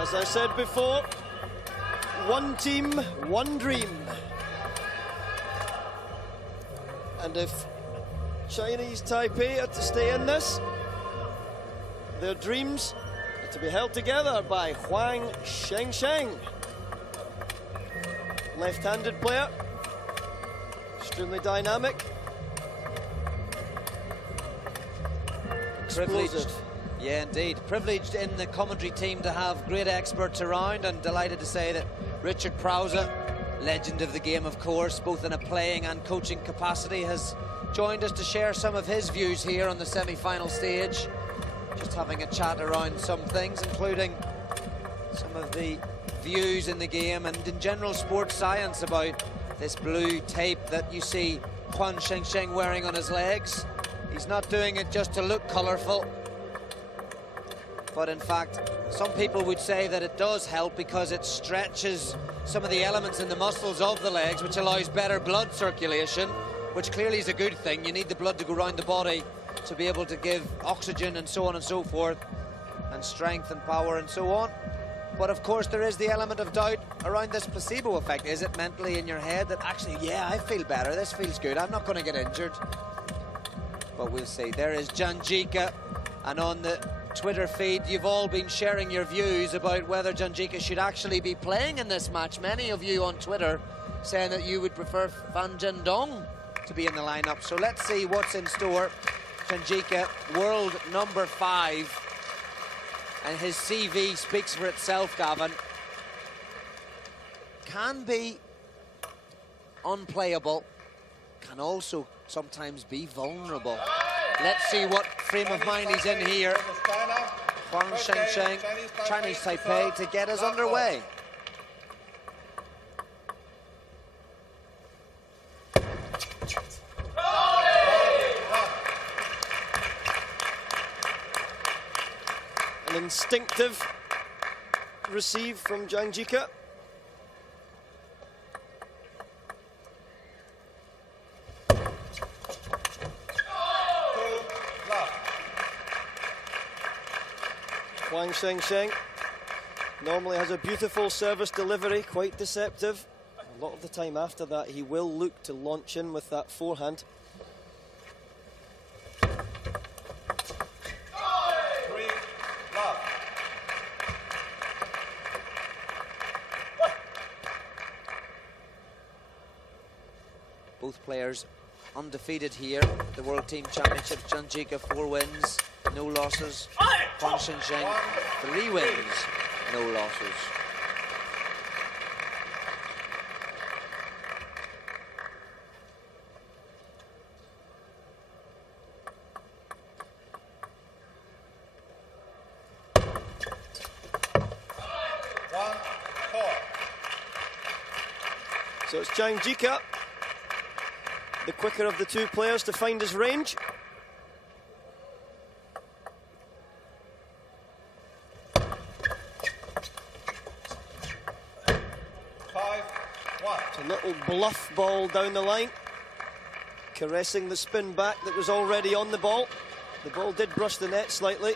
As I said before, one team, one dream. And if Chinese Taipei are to stay in this, their dreams are to be held together by Huang Sheng-Sheng. Left-handed player, extremely dynamic. Privileged. Yeah, indeed. Privileged in the commentary team to have great experts around, and delighted to say that Richard Krause, legend of the game, of course, both in a playing and coaching capacity, has joined us to share some of his views here on the semi-final stage. Just having a chat around some things, including some of the views in the game and in general sports science about this blue tape that you see Huang Sheng-Sheng wearing on his legs. He's not doing it just to look colourful, but in fact some people would say that it does help because it stretches some of the elements in the muscles of the legs, which allows better blood circulation, which clearly is a good thing. You need the blood to go around the body to be able to give oxygen and so on and so forth, and strength and power and so on. But of course there is the element of doubt around this placebo effect. Is it mentally in your head that actually, yeah, I feel better, this feels good, I'm not going to get injured? But we'll see. There is Zhang Jike, and on the Twitter feed you've all been sharing your views about whether Zhang Jike should actually be playing in this match. Many of you on Twitter saying that you would prefer Fan Zhendong to be in the lineup. So let's see what's in store. Zhang Jike, world number 5. And his CV speaks for itself, Gavin. Can be unplayable, can also sometimes be vulnerable. Let's see what frame of mind he's in here. Huang Sheng-Sheng, Chinese Taipei, to get us underway. An instinctive receive from Zhang Jike. Huang Sheng-Sheng normally has a beautiful service delivery, quite deceptive. A lot of the time after that he will look to launch in with that forehand. Both players undefeated here at the World Team Championships. Zhang Jike 4 wins, no losses. Huang Sheng-Sheng 3 wins, no losses. So it's Zhang Jike, the quicker of the two players to find his range. It's a little bluff ball down the line, caressing the spin back that was already on the ball. The ball did brush the net slightly.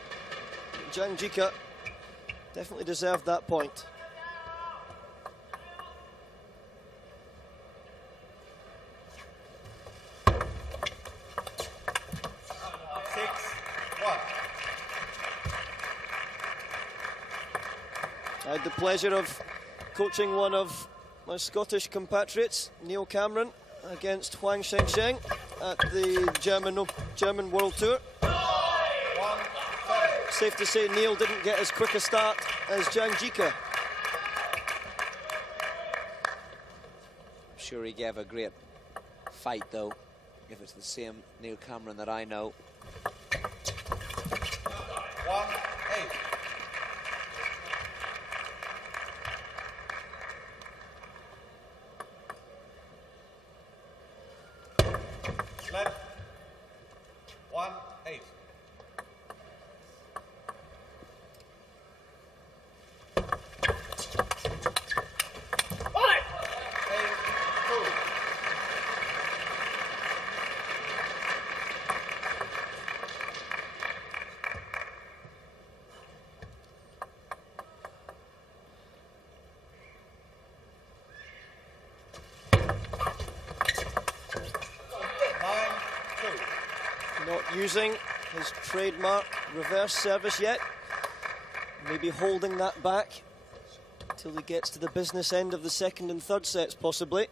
Zhang Jike definitely deserved that point. I had the pleasure of coaching one of my Scottish compatriots, Neil Cameron, against Huang Sheng-Sheng at the German World Tour. Safe to say Neil didn't get as quick a start as Zhang Jike. I'm sure he gave a great fight though, if it's the same Neil Cameron that I know. 1-8. Left. 1-8. using his trademark reverse service yet. Maybe holding that back until he gets to the business end of the second and third sets, possibly.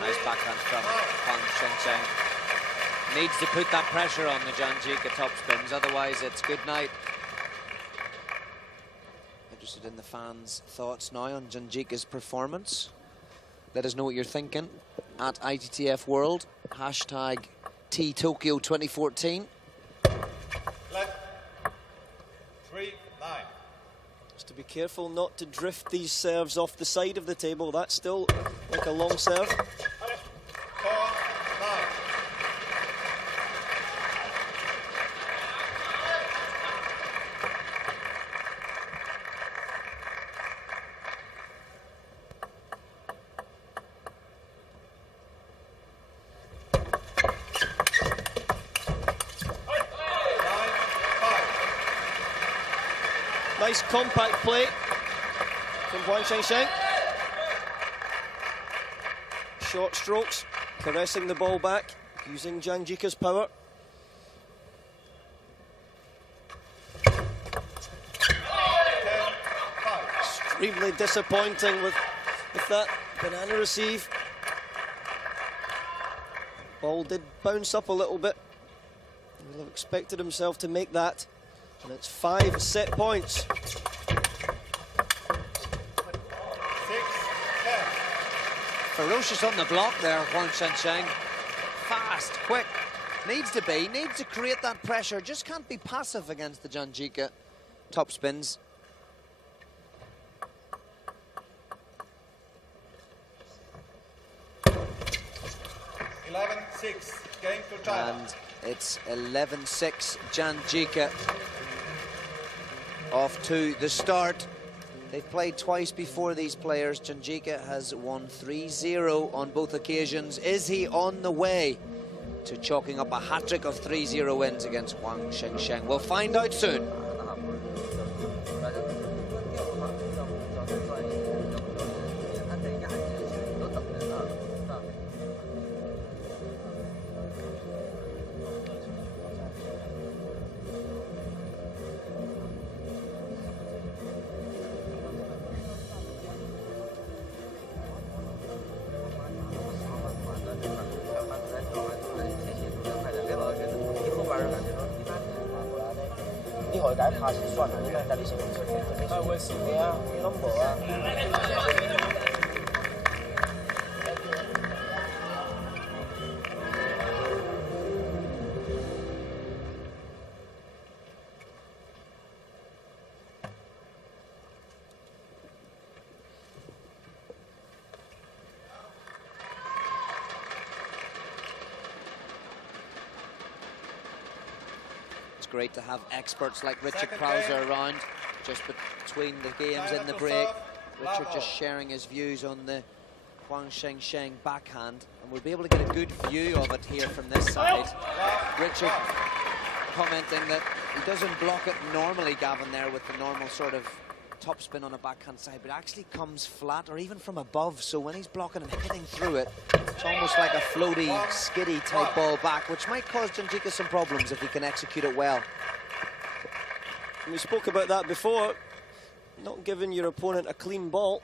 Nice backhand from Huang Sheng-Sheng. Needs to put that pressure on the Zhang Jike top spins, otherwise it's good night. Interested in the fans' thoughts now on Zhang Jike's performance. Let us know what you're thinking at ITTF World, hashtag #TTokyo 2014. Left. 3-9. Just to be careful not to drift these serves off the side of the table. That's still like a long serve. 4-9. Nice compact play from Huang Sheng-Sheng. Short strokes, caressing the ball back, using Zhang Jike's power. Extremely disappointing with that banana receive. Ball did bounce up a little bit. He would have expected himself to make that. And it's 5 set points. 6-10. Ferocious on the block there, Huang Sheng-Sheng. Fast, quick. Needs to create that pressure. Just can't be passive against the Zhang Jike top spins. Game to China. And it's 11-6, Zhang Jike off to the start. They've played twice before, these players. Zhang Jike has won 3-0 on both occasions. Is he on the way to chalking up a hat-trick of 3-0 wins against Huang Sheng-Sheng? We'll find out soon. Great to have experts like Richard Krause around just between the games in the break. Richard just sharing his views on the Huang Sheng-Sheng backhand, and we'll be able to get a good view of it here from this side. Richard commenting that he doesn't block it normally, Gavin, there with the normal sort of topspin on a backhand side, but actually comes flat or even from above, so when he's blocking and hitting through it, it's almost like a floaty, skiddy type ball back, which might cause Zhang Jike some problems if he can execute it well. We spoke about that before, not giving your opponent a clean ball.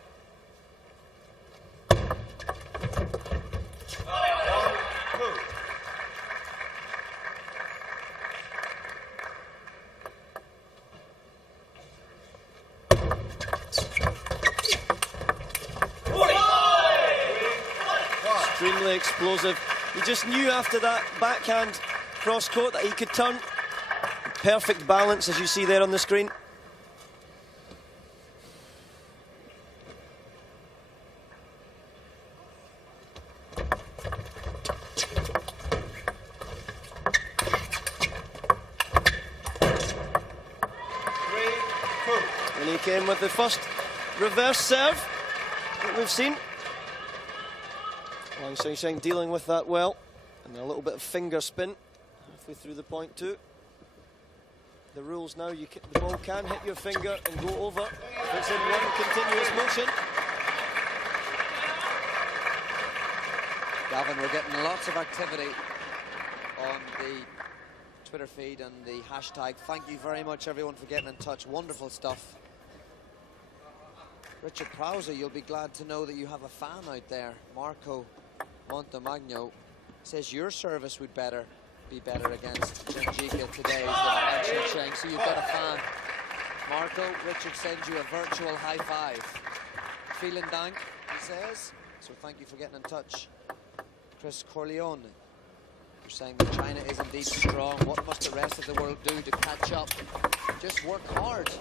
Extremely explosive. He just knew after that backhand cross court that he could turn. Perfect balance, as you see there on the screen. And he came with the first reverse serve that we've seen. Huang Sheng-Sheng dealing with that well. And a little bit of finger spin halfway through the point too. The rules now, the ball can hit your finger and go over if it's in one continuous motion. Gavin, we're getting lots of activity on the Twitter feed and the hashtag. Thank you very much, everyone, for getting in touch. Wonderful stuff. Richard Prowse, you'll be glad to know that you have a fan out there. Marco Montemagno says your service would be better against Zhang Jike today than Sheng-Sheng. So you've got a fan. Marco, Richard sends you a virtual high five. Vielen Dank, he says. So thank you for getting in touch. Chris Corleone, you're saying that China is indeed strong. What must the rest of the world do to catch up? Just work hard. So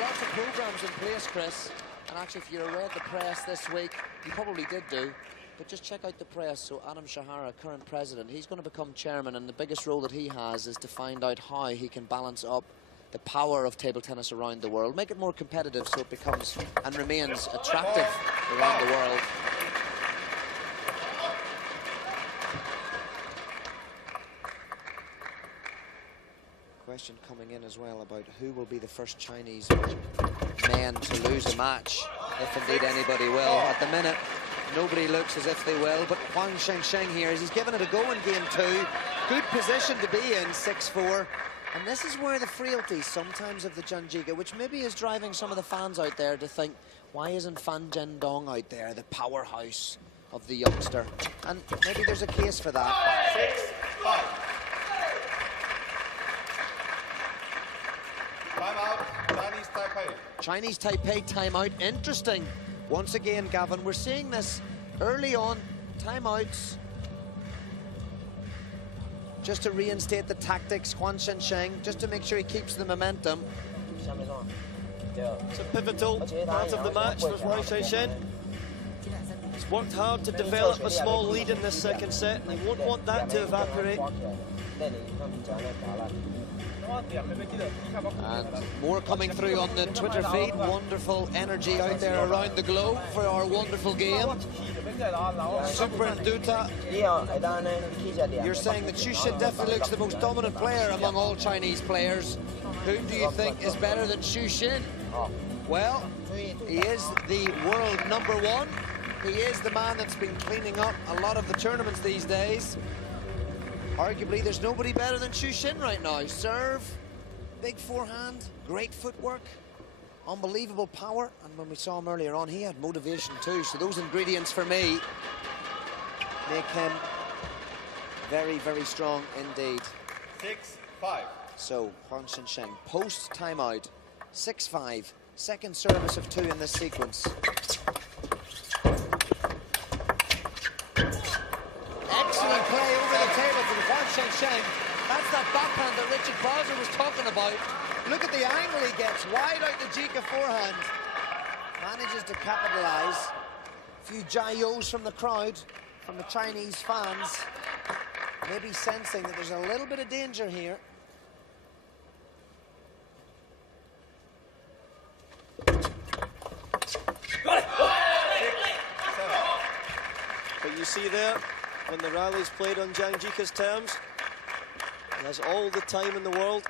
lots of programs in place, Chris. And actually, if you read the press this week, you probably did do, but just check out the press. So Adam Shahara, current president, he's going to become chairman, and the biggest role that he has is to find out how he can balance up the power of table tennis around the world, make it more competitive so it becomes and remains attractive around the world. Question coming in as well about who will be the first Chinese men to lose a match, if indeed anybody will. At the minute, nobody looks as if they will, but Huang Sheng-Sheng here, he's given it a go in game 2. Good position to be in, 6-4. And this is where the frailties sometimes of the Zhang Jike, which maybe is driving some of the fans out there to think, why isn't Fan Zhendong out there, the powerhouse of the youngster? And maybe there's a case for that. 6-5. Timeout, Chinese Taipei. Chinese Taipei timeout. Interesting. Once again, Gavin, we're seeing this early on. Timeouts. Just to reinstate the tactics, Huang Sheng-Sheng, just to make sure he keeps the momentum. It's a pivotal part of the match for Huang Sheng-Sheng. He's worked hard to develop a small lead in this second set, and he won't want that to evaporate. And more coming through on the Twitter feed. Wonderful energy out there around the globe for our wonderful game. Super Duta, you're saying that Shushin definitely looks the most dominant player among all Chinese players. Who do you think is better than Shushin? Well, he is the world #1. He is the man that's been cleaning up a lot of the tournaments these days. Arguably, there's nobody better than Shushin right now. Serve, big forehand, great footwork, unbelievable power. And when we saw him earlier on, he had motivation too. So those ingredients for me make him very, very strong indeed. 6-5. So Huang Sheng-Sheng, post timeout, 6-5, second service of 2 in this sequence. Excellent play over the table from Huang Sheng-Sheng. That's that backhand that Richard Prowse was talking about. Look at the angle he gets, wide out the Jike forehand. Manages to capitalize. A few jayos from the crowd, from the Chinese fans, maybe sensing that there's a little bit of danger here. But you see there, when the rally's played on Zhang Jike's terms, he has all the time in the world.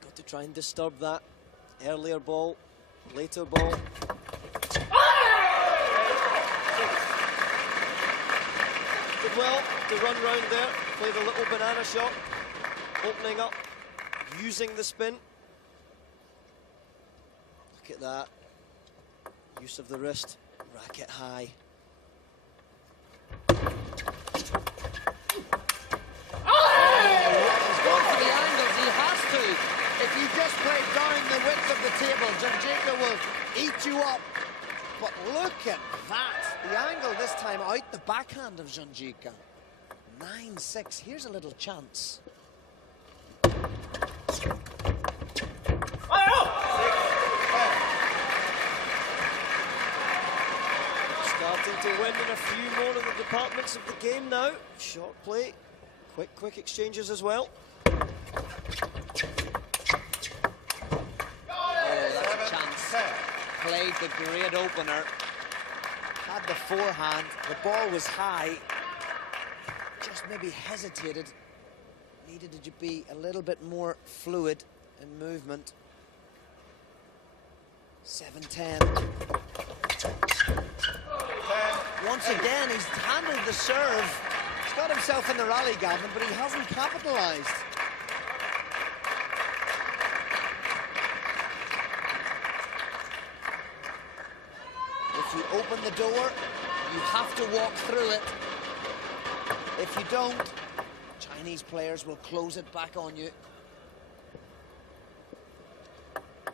Got to try and disturb that. Earlier ball, later ball. Did well to run round there, play the little banana shot, opening up, using the spin. Look at that. Use of the wrist, racket high. If you just play down the width of the table, Zhang Jike will eat you up. But look at that. The angle this time out the backhand of Zhang Jike. 9-6. Here's a little chance. Starting to win in a few more of the departments of the game now. Short play, quick exchanges as well. Played the great opener, had the forehand, the ball was high, just maybe hesitated, needed to be a little bit more fluid in movement. 7-10. 10. Once again, he's handled the serve. He's got himself in the rally, Gavin, but he hasn't capitalised. If you open the door, you have to walk through it. If you don't, Chinese players will close it back on you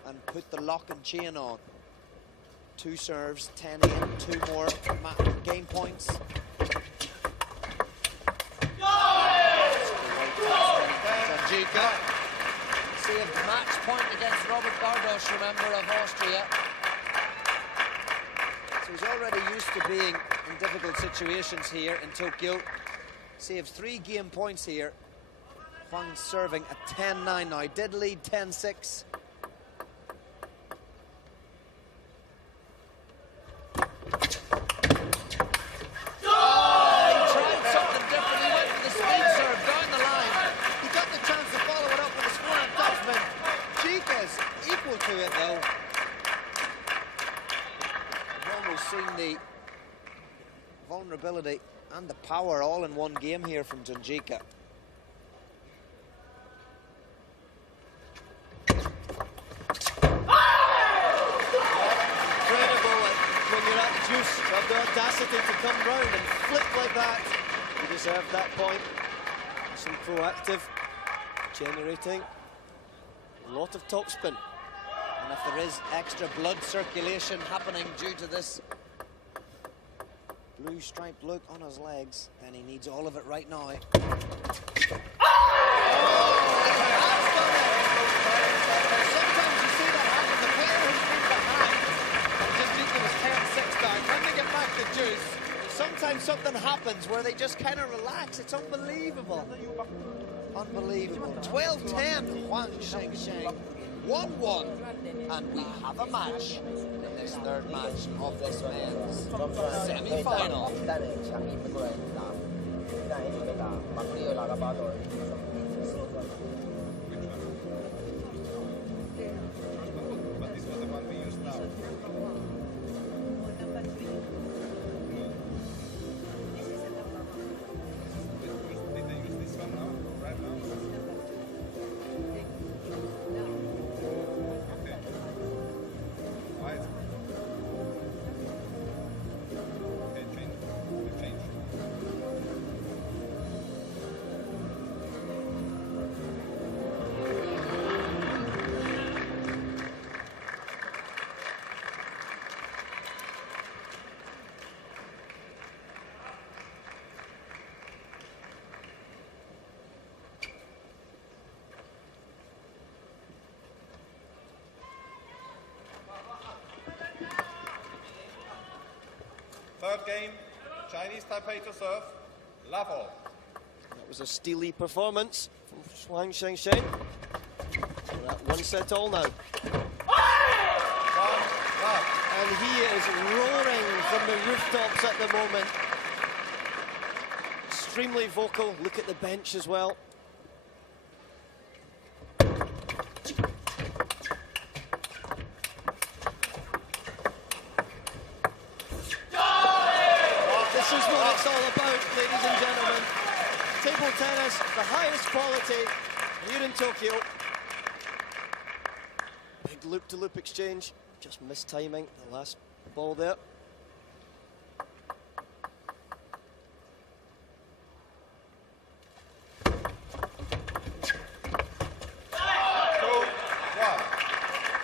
and put the lock and chain on. 2 serves, 10 in, 2 more game points. Zhang Jike saved match point against Robert Bardos, remember, of Austria. So he's already used to being in difficult situations here in Tokyo. Saved 3 game points here. Huang serving at 10-9 now. Did lead 10-6. To it though. We've almost seen the vulnerability and the power all in one game here from Zhang Jike. Incredible when you're at the juice, you have the audacity to come round and flip like that. You deserve that point. Some proactive, generating a lot of topspin. And if there is extra blood circulation happening due to this blue striped look on his legs, then he needs all of it right now. Sometimes you see that happen. The player who's been behind, just Jike was 10-6 down. When they get back the juice, sometimes something happds where they just kind of relax. It's unbelievable. Unbelievable. 12-10, Huang Sheng-Sheng. 1-1, and we have a match in this 3rd match of this men's semi-final. But this was the one we used now. Did they use this one now? Right now? Okay. Right. Okay, change. Change. Third game, Chinese Taipei to serve, love all. That was a steely performance from Huang Sheng-Sheng. We're at 1-1 now. 1-1. And he is roaring from the rooftops at the moment. Extremely vocal. Look at the bench as well. This is what it's all about, ladies and gentlemen. Table tennis, the highest quality here in Tokyo. Big loop-to-loop exchange. Just missed timing, the last ball there.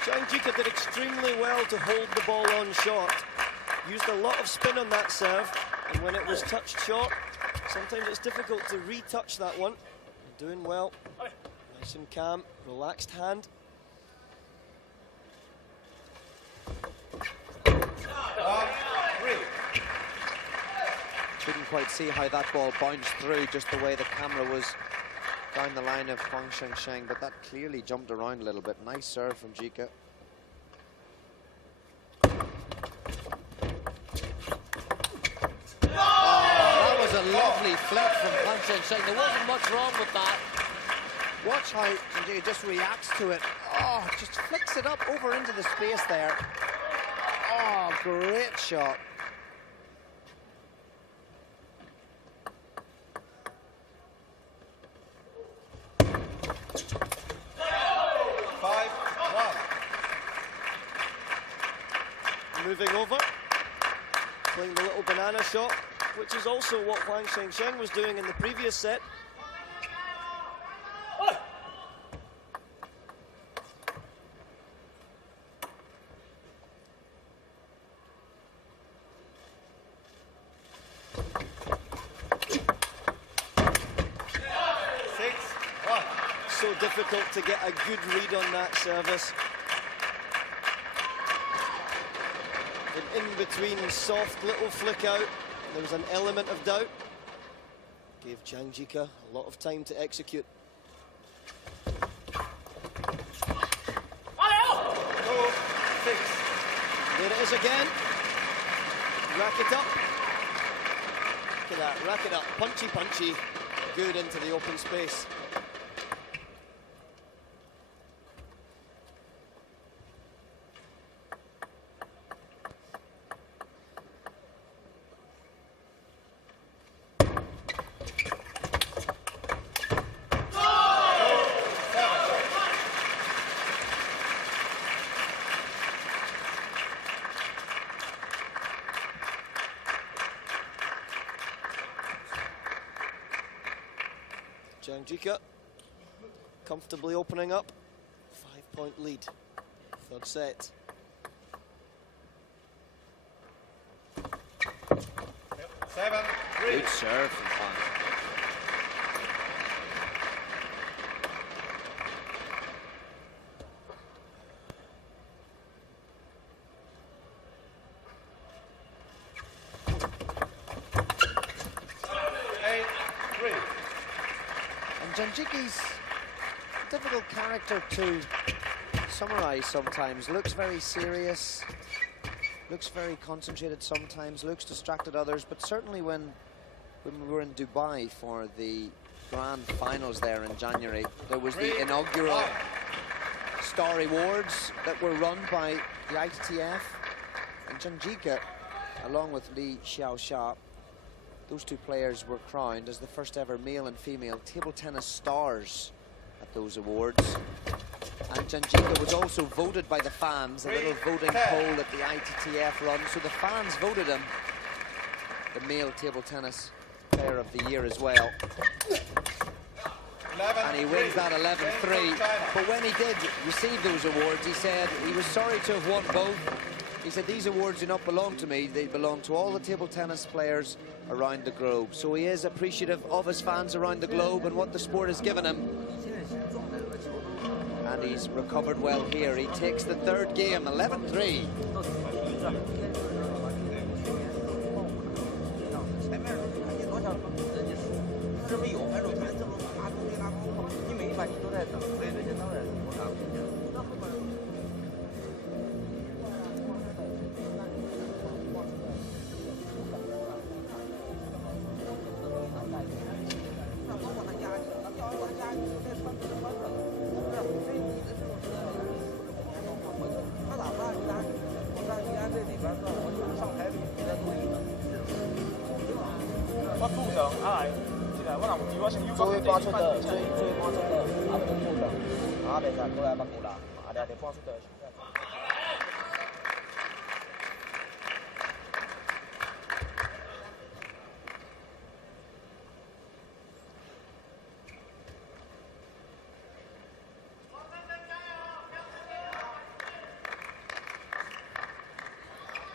Zhang Jike did extremely well to hold the ball on short. Used a lot of spin on that serve, and when it was touched short, sometimes it's difficult to retouch that one. Doing well, nice and calm, relaxed hand. Couldn't quite see how that ball bounced through, just the way the camera was down the line of Huang Sheng-Sheng, but that clearly jumped around a little bit. Nice serve from Jike. That was a lovely flip from Huang Sheng-Sheng. There wasn't much wrong with that. Watch how Jike just reacts to it. Oh, just flicks it up over into the space there. Oh, great shot. Moving over, playing the little banana shot, which is also what Huang Sheng-Sheng was doing in the previous set. So difficult to get a good read on that service. In between soft little flick out, there was an element of doubt. Gave Zhang Jike a lot of time to execute. There it is again. Rack it up. Look at that, rack it up. Punchy, punchy. Good into the open space. Zhang Jike comfortably opening up. 5-point lead. Third set. Good serve from Huang. Zhang Jike's a difficult character to summarize sometimes. Looks very serious, looks very concentrated sometimes, looks distracted others, but certainly when we were in Dubai for the grand finals there in January, there was the inaugural Star Awards that were run by the ITTF, and Zhang Jike, along with Li Xiaoxia, those two players were crowned as the first ever male and female table tennis stars at those awards. And Zhang Jike was also voted by the fans, a little voting poll at the ITTF run. So the fans voted him the male table tennis player of the year as well. And he wins that 11-3. But when he did receive those awards, he said he was sorry to have won both. He said, these awards do not belong to me, they belong to all the table tennis players around the globe. So he is appreciative of his fans around the globe and what the sport has given him. And he's recovered well here. He takes the third game, 11-3.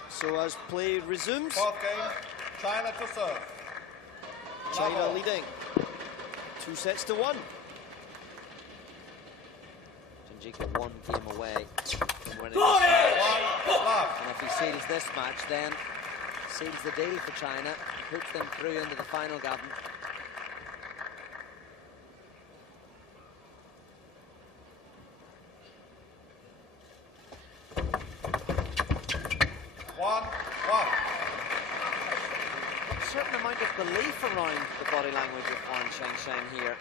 So as play resumes, Fourth game, China to serve. China leading 2-1. Zhang Jike 1 game away from winning this match. And if he seals this match, then seals the deal for China, puts them through into the final, Gavin. A certain amount of belief around the body language of Huang Sheng-Sheng here.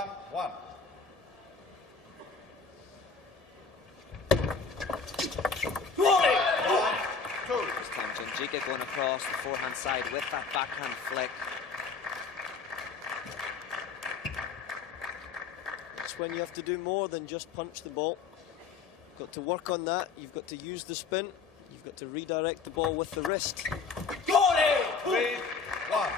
Huang, 1. Huang, 2. This time Zhang Jike going across the forehand side with that backhand flick. It's when you have to do more than just punch the ball. You've got to work on that. You've got to use the spin. You've got to redirect the ball with the wrist. 3, 1.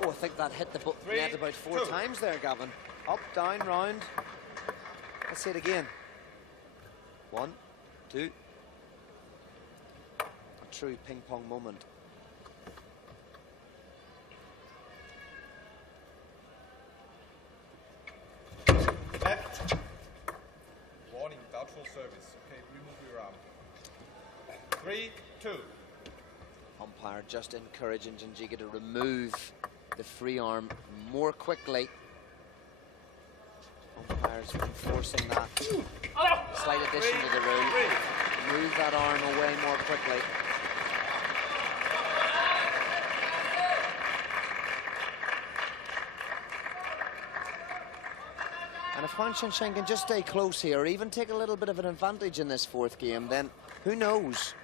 Oh, I think that hit the net about 4 2. times there, Gavin. Up, down, round. Let's see it again. 1, 2. A true ping pong moment. Left. Warning, doubtful service. Okay, remove your arm. 3, 2. Umpire just encouraging Zhang Jike to remove the free arm more quickly. Umpire's enforcing that slight addition to the rule. Move that arm away more quickly. And if Huang Sheng-Sheng can just stay close here, or even take a little bit of an advantage in this 4th game, then who knows?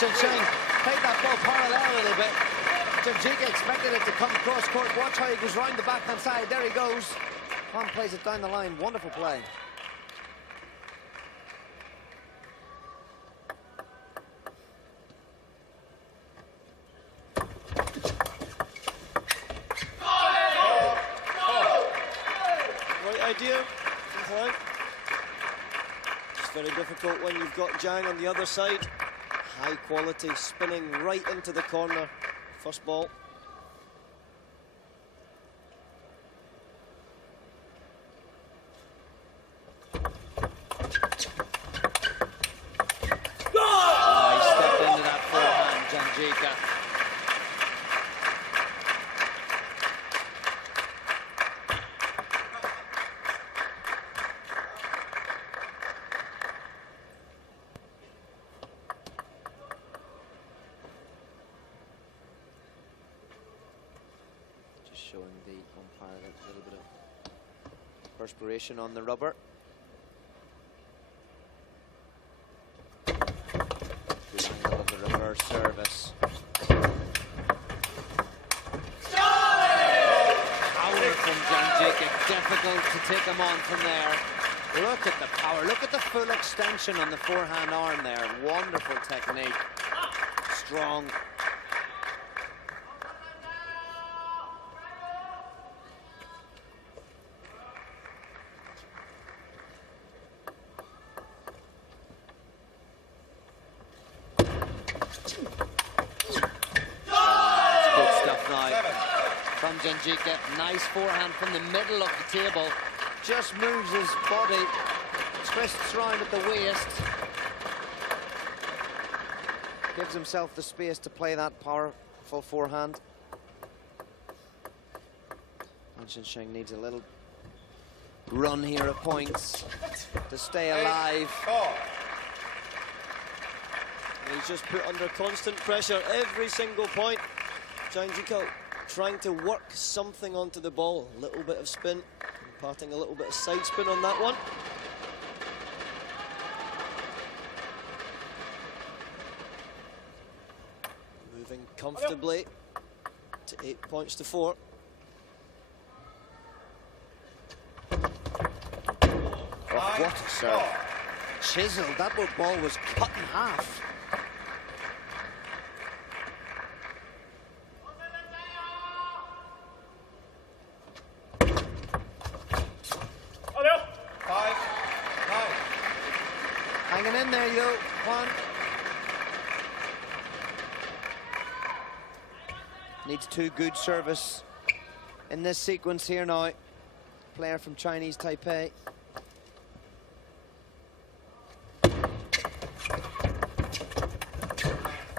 Sheng-Sheng played that ball parallel a little bit. Zhang Jike expected it to come cross court. Watch how he goes round the backhand side. There he goes. Huang plays it down the line. Wonderful play. Right idea. It's very difficult when you've got Zhang on the other side. High quality, spinning right into the corner. First ball. Oh, he stepped into that forehand, Zhang Jike. Showing the umpire a little bit of perspiration on the rubber. Good angle of the reverse service. Power from Zhang Jike. Difficult to take him on from there. Look at the power. Look at the full extension on the forehand arm there. Wonderful technique. Strong. From Zhang Jike, nice forehand from the middle of the table. Just moves his body, twists round at the waist. Gives himself the space to play that powerful forehand. And Sheng-Sheng needs a little run here at points to stay alive. He's just put under constant pressure every single point. Zhang Jike trying to work something onto the ball. A little bit of spin, imparting a little bit of side spin on that one. Moving comfortably to 8 points to 4. Oh, what a serve. Chiseled, that ball was cut in half. Hanging in there, you Huang. Needs 2 good service in this sequence here now. Player from Chinese Taipei.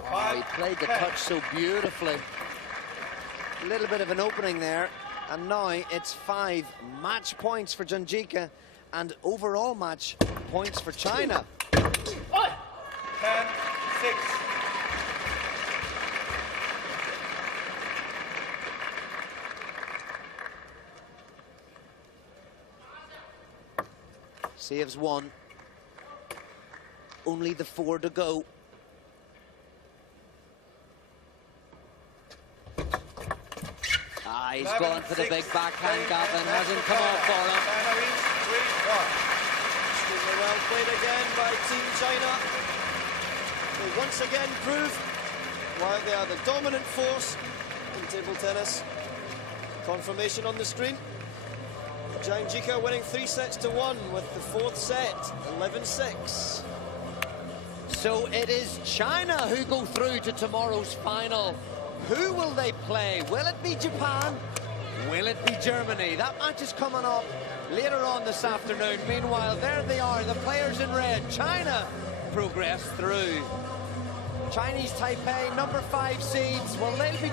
Oh, he played the touch so beautifully. A little bit of an opening there. And now it's 5 match points for Zhang Jike and overall match points for China. 10-6. Saves 1. Only the 4 to go. He's gone for the big backhand, Gavin. Hasn't come off for him. Extremely well played again by Team China. They once again prove why they are the dominant force in table tennis. Confirmation on the screen. Zhang Jike winning 3-1 with the 4th set, 11-6. So it is China who go through to tomorrow's final. Who will they play? Will it be Japan? Will it be Germany? That match is coming up later on this afternoon. Meanwhile, there they are, the players in red. China progress through. Chinese Taipei, number 5 seeds. Will they be